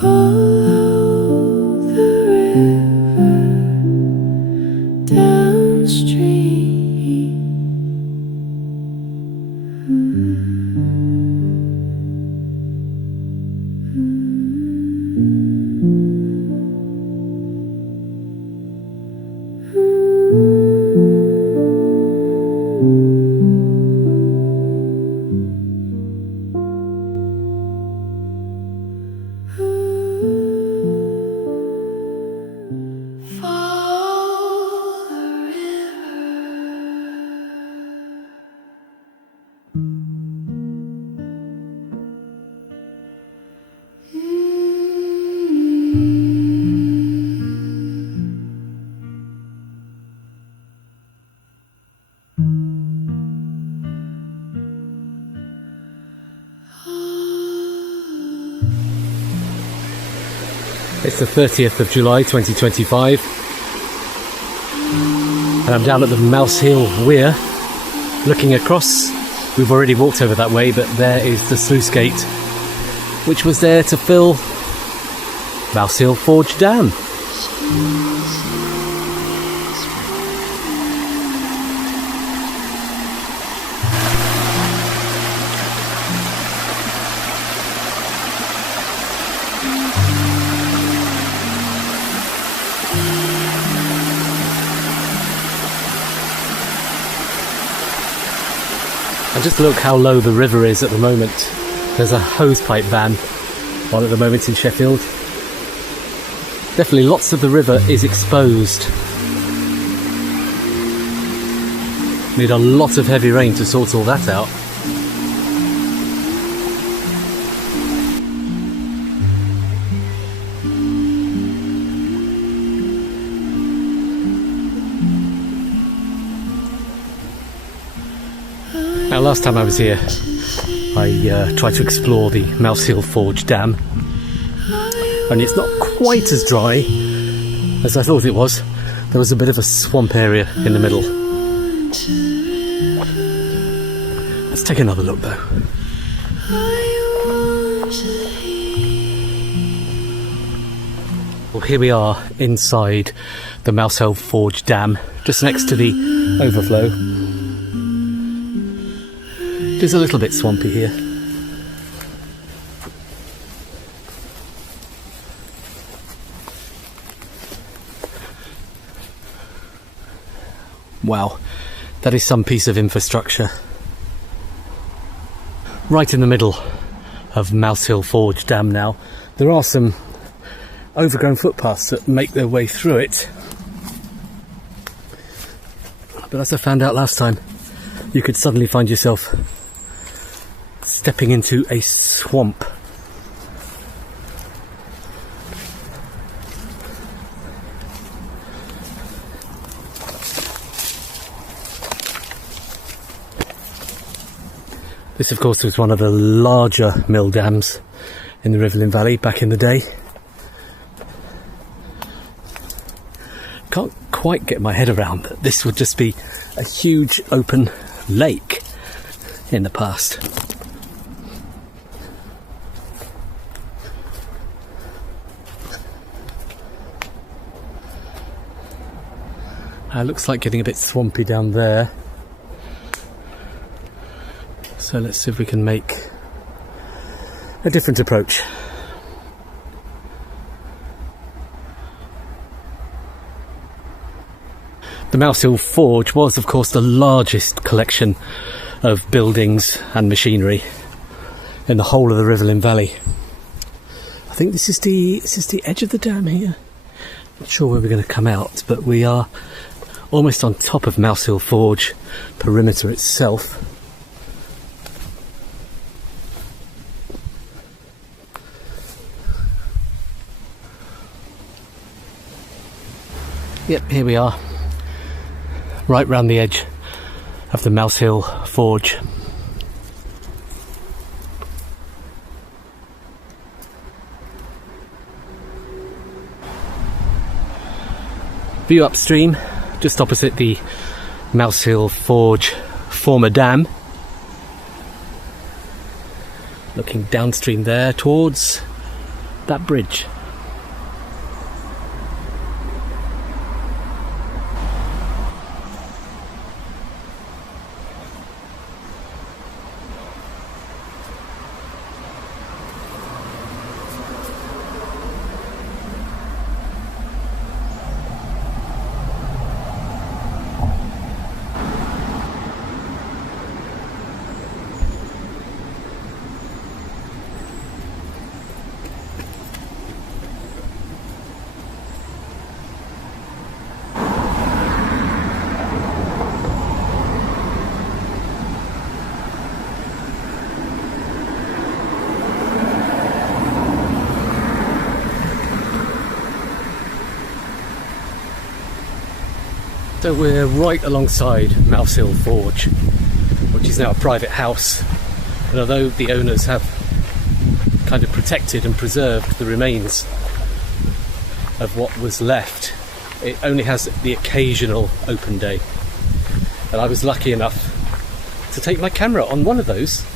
Follow the river downstream. It's the 30th of July 2025 and I'm down at the Mousehole Weir looking across. We've already walked over that way, but there is the sluice gate which was there to fill Mousehole Forge Dam. And just look how low the river is at the moment. There's a hosepipe ban on at the moment in Sheffield. Definitely lots of the river is exposed. Need a lot of heavy rain to sort all that out. Now, last time I was here, I tried to explore the Mousehole Forge Dam, and it's not quite as dry as I thought it was. There was a bit of a swamp area in the middle. Let's take another look though. Well, here we are inside the Mousehole Forge Dam, just next to the overflow. It is a little bit swampy here. Wow, that is some piece of infrastructure. Right in the middle of Mousehole Forge Dam now. There are some overgrown footpaths that make their way through it. But as I found out last time, you could suddenly find yourself stepping into a swamp. This, of course, was one of the larger mill dams in the Rivelin Valley back in the day. Can't quite get my head around that this would just be a huge open lake in the past. Looks like getting a bit swampy down there. So let's see if we can make a different approach. The Mousehole Forge was, of course, the largest collection of buildings and machinery in the whole of the Rivelin Valley. I think this is the edge of the dam here. Not sure where we're going to come out, but we are almost on top of Mousehole Forge perimeter itself. Yep, here we are, right round the edge of the Mousehole Forge. View upstream, just opposite the Mousehole Forge former dam. Looking downstream there towards that bridge. So we're right alongside Mousehole Forge, which is now a private house, and although the owners have kind of protected and preserved the remains of what was left, it only has the occasional open day. And I was lucky enough to take my camera on one of those.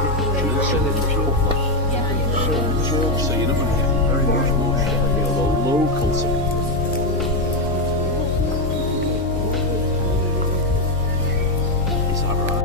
So you're not going to get very much more shade, although locals. Is that right?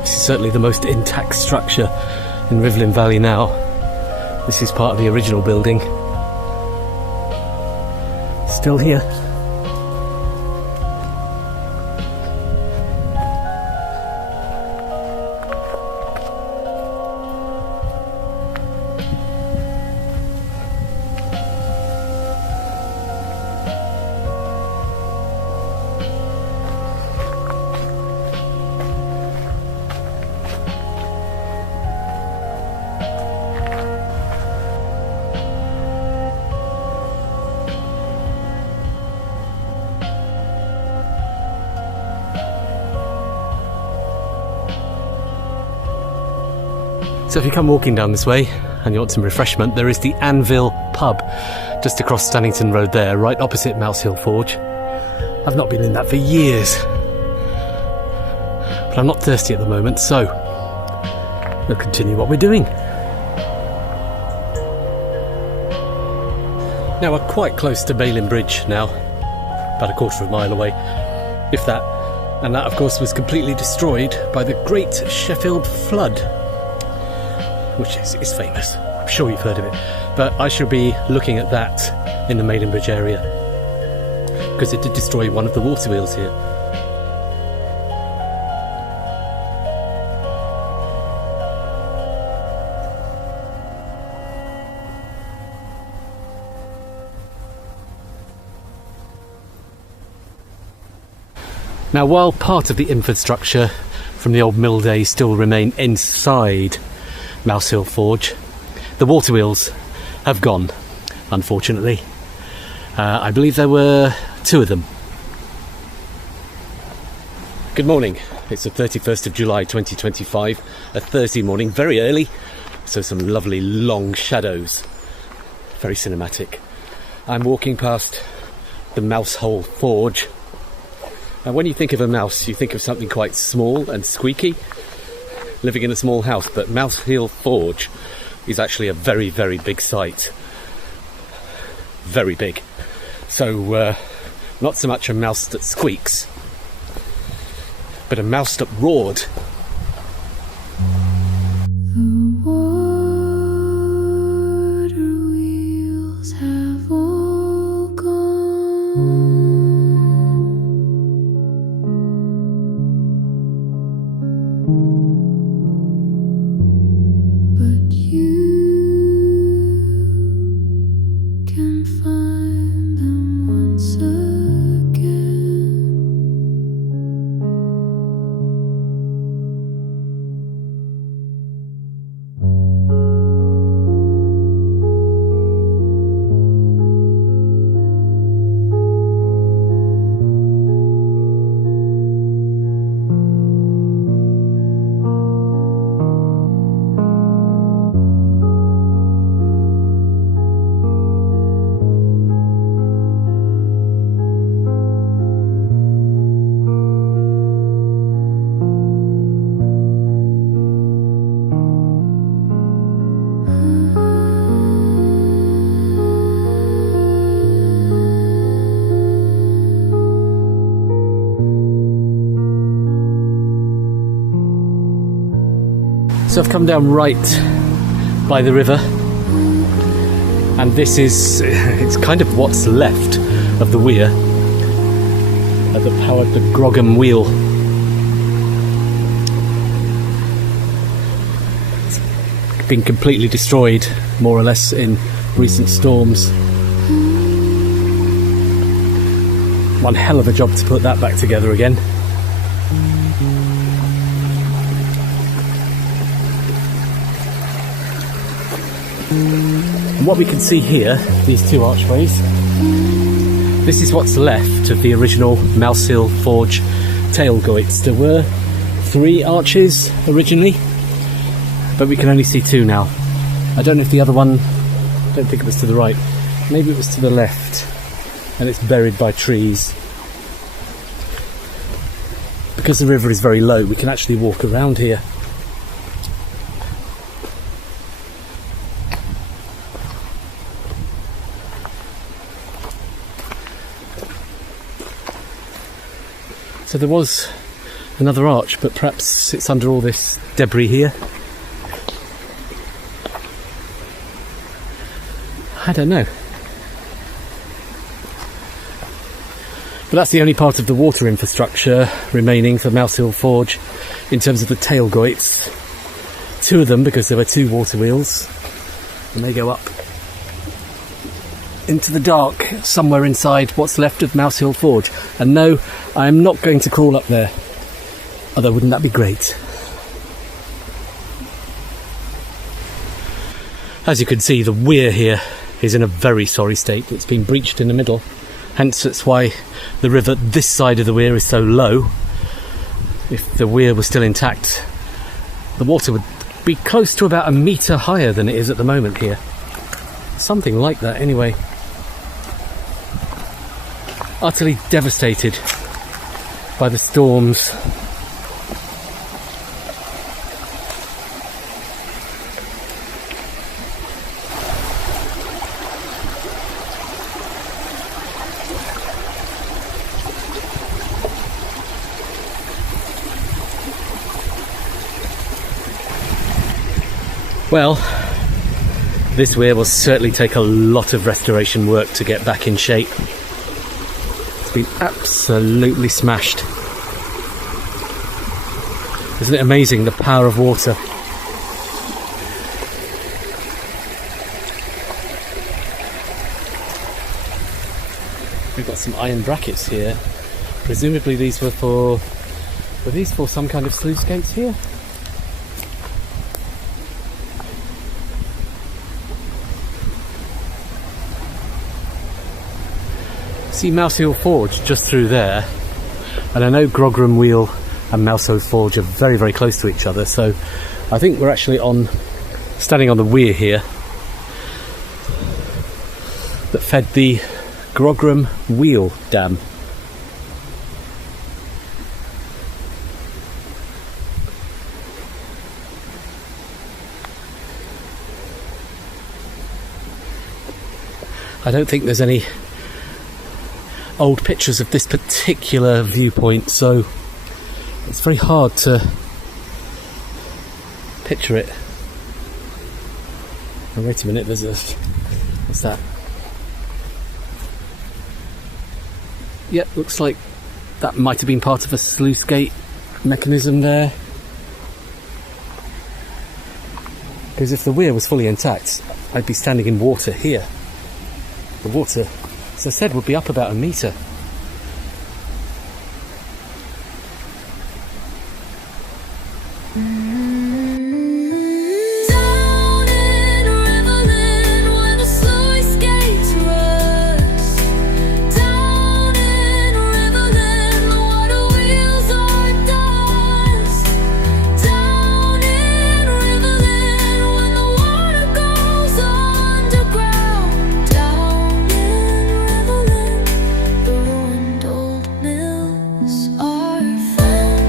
This is certainly the most intact structure in Rivelin Valley now. This is part of the original building. Still here. So if you come walking down this way and you want some refreshment, there is the Anvil pub just across Stannington Road there, right opposite Mousehole Forge. I've not been in that for years, but I'm not thirsty at the moment, so we'll continue what we're doing. Now we're quite close to Malin Bridge now, about a quarter of a mile away, if that, and that of course was completely destroyed by the Great Sheffield Flood, which is famous. I'm sure you've heard of it, but I shall be looking at that in the Malin Bridge area because it did destroy one of the water wheels here. Now, while part of the infrastructure from the old mill days still remain inside Mousehole Forge, the water wheels have gone, unfortunately. I believe there were 2 of them. Good morning. It's the 31st of July 2025, a Thursday morning, very early, so some lovely long shadows. Very cinematic. I'm walking past the Mousehole Forge. And when you think of a mouse, you think of something quite small and squeaky, living in a small house, but Mousehole Forge is actually a very, very big site. Very big. So, not so much a mouse that squeaks, but a mouse that roared. The water wheels have all gone. But you can find them once again. So I've come down right by the river, and this is, it's kind of what's left of the weir that powered the Grogham wheel. It's been completely destroyed, more or less, in recent storms. One hell of a job to put that back together again. And what we can see here, these two archways, this is what's left of the original Mousehole Forge tailgates. There were 3 arches originally, but we can only see 2 now. I don't know if the other one, I don't think it was to the right, maybe it was to the left, and it's buried by trees. Because the river is very low, we can actually walk around here. So there was another arch, but perhaps it's under all this debris here. I don't know. But that's the only part of the water infrastructure remaining for Mousehole Forge in terms of the tailgates. 2 of them, because there were 2 water wheels, and they go up into the dark somewhere inside what's left of Mousehole Forge. And no, I am not going to crawl up there, although wouldn't that be great? As you can see, the weir here is in a very sorry state. It's been breached in the middle, hence that's why the river this side of the weir is so low. If the weir was still intact, the water would be close to about 1 metre higher than it is at the moment here. Something like that anyway. Utterly devastated by the storms. Well, this weir will certainly take a lot of restoration work to get back in shape. It's been absolutely smashed. Isn't it amazing, the power of water? We've got some iron brackets here. Presumably these were for some kind of sluice gates here? See Mousehole Forge just through there, and I know Grogram Wheel and Mousehole Forge are very, very close to each other, so I think we're actually standing on the weir here that fed the Grogram Wheel Dam. I don't think there's any old pictures of this particular viewpoint, so it's very hard to picture it. Oh, wait a minute, there's a... what's that? Yep, looks like that might have been part of a sluice gate mechanism there. Because if the weir was fully intact, I'd be standing in water here. The water, as I said, would be up about 1 metre. Down in Rivelin where the sluice gates rust. Down in Rivelin the water wheels are dust. Down in Rivelin when the water goes underground. Down in Rivelin the ruined old mills are found.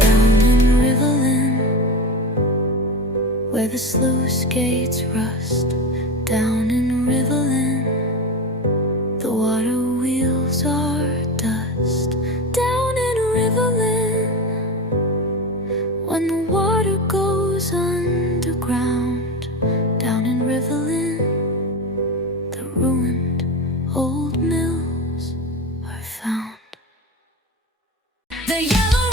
Down in Rivelin, where the sluice gates rust. Down in Rivelin, the water wheels are dust. Down in Rivelin, when the water goes underground. Down in Rivelin, the ruined old mills are found. The yellow